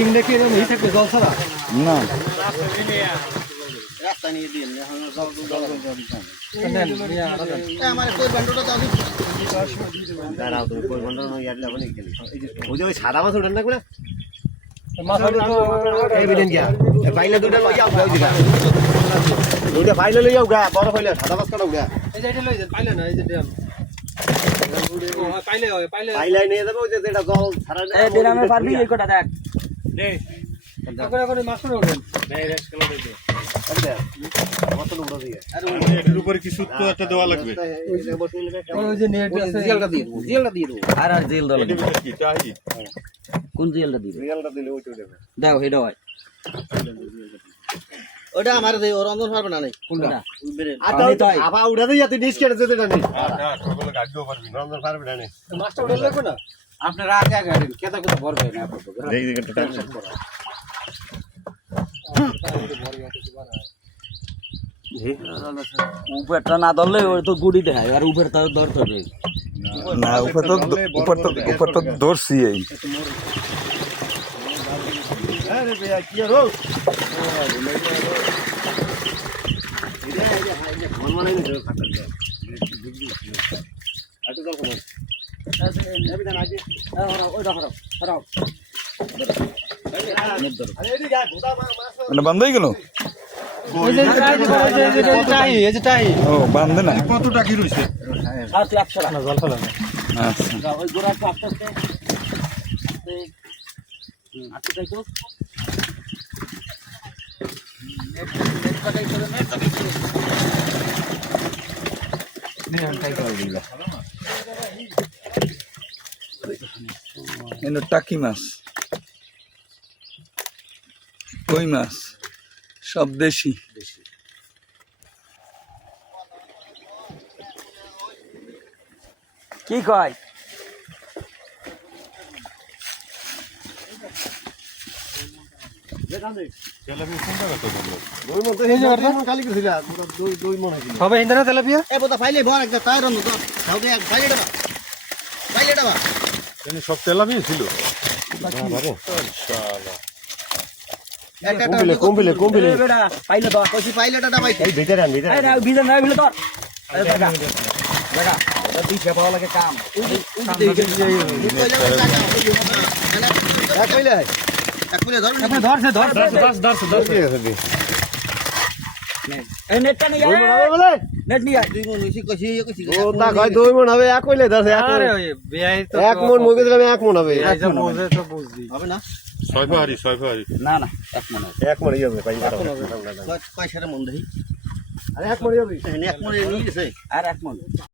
king দেখে এরকম এই থাকবে জল ছাড়া না রাস্তা নিয়ে দিন আমার কই বান্ডটা দাও দাঁড়াও তুমি কই বন্ধ নয় ইয়ার লাভ নেই খেলি ওই যে ওই সাদা মাছ উঠান না করে মাথাটা তো এই বিদেন গিয়া পাইলে দুইটা লই যাও ওই দিকে দুইটা পাইলে লই যাও গা বড় পাইলে সাদা মাছ কাটাও গা এই যে এটা লই যান পাইলে না এই যে ড্রাম পাইলে পাইলে পাইলাই নিয়ে যাবে ওই যে যেটা জল ছাড়া এই ড্রামে পারবি এই কোটা দেখ দে করে করে মাছ করে ওঠেন নেই রেস্ট করে দিতে আরে মত উড়ো দিয়ে আরে এর উপরে কিছু তো একটা দেওয়া লাগবে ওই যে নেট আছে জিয়ালটা দিয়ে দেবো আর জেল দল এটা ভিতরে কি চাই কোন জেলটা দিবে জিয়ালটা দিলে ওইটা দেবে দাও হেডা হয় ওটা আমার দেই ওর অন্ধন পারবে না নাই কোনটা আতা আবা উড়া দেই তুই নিস কেটে যেতে জানি না সকলে গাড়িও পারবি না অন্ধন পারবে না নাই মাছটা উঠে লাগবে না আপনারা আগে আগে আনেন কেতা কেতা ভরবে না দেখ দেখ একটা টাইম উপরটা না ধরলে ওই তো গুড়ি দেখায় আর উপরটা ধরতে হবে না উপর তো ধরছি এই আরে ভাই কি হলো মন মনে নেই তো ফাটা আটো দাও কোন নেবি না আগে ওই দেখো দাও আরে এই যা গোদা মাছ মানে বন্ধ হয়ে গেল ওই যে টাই এই যে টাই ও বান্ধে না কত টাকি রইছে আর 100 টাকা জল ফেলা আচ্ছা ওই গোড়া একটু আস্তে আস্তে আস্তে তাই তো এনে টাকি মাছ কই মাছ সব দেশি কি কয় তেলাপি কোন জায়গা তো বললো দুই মন তো এই যে খালি কইছিল দুই মন হইছিল হবে হিন্দা তেলাপিয়া এ বোতা ফাইলে ভর একটা টায়ার অন্য তো হবে এক ফাইলে ডাবা এনে সব তেলাপি ছিল একটা কমবিলে এই বেটা পাইলে ধর কইছি ফাইলে ডাবা এই ভিতরে আন ভিতরে এই না বিজন না বিলে ধর এই বেটা বেটা এটা তুই পাওয়া লাগে কাম এক কইলে ধর আপনি ধরছে ধরছে এই নেটটা নিয়ে দুই মন হবে বলে নেট নিয়ে আয় দুই মন হইছি কইছি ও তা কয় দুই মন হবে এক কইলে ধরছে এক আরে মন ওই বেয়াই তো এক মন মুগে দিলাম এক মন হবে এই যে বুঝে তো বুঝদি হবে না ছয় ফাহারি না না এক মনে এক মন হবে পাই কয় সেটা মন দেই আরে এক মন হবে এক মন নিয়ে গেছে আর এক মনে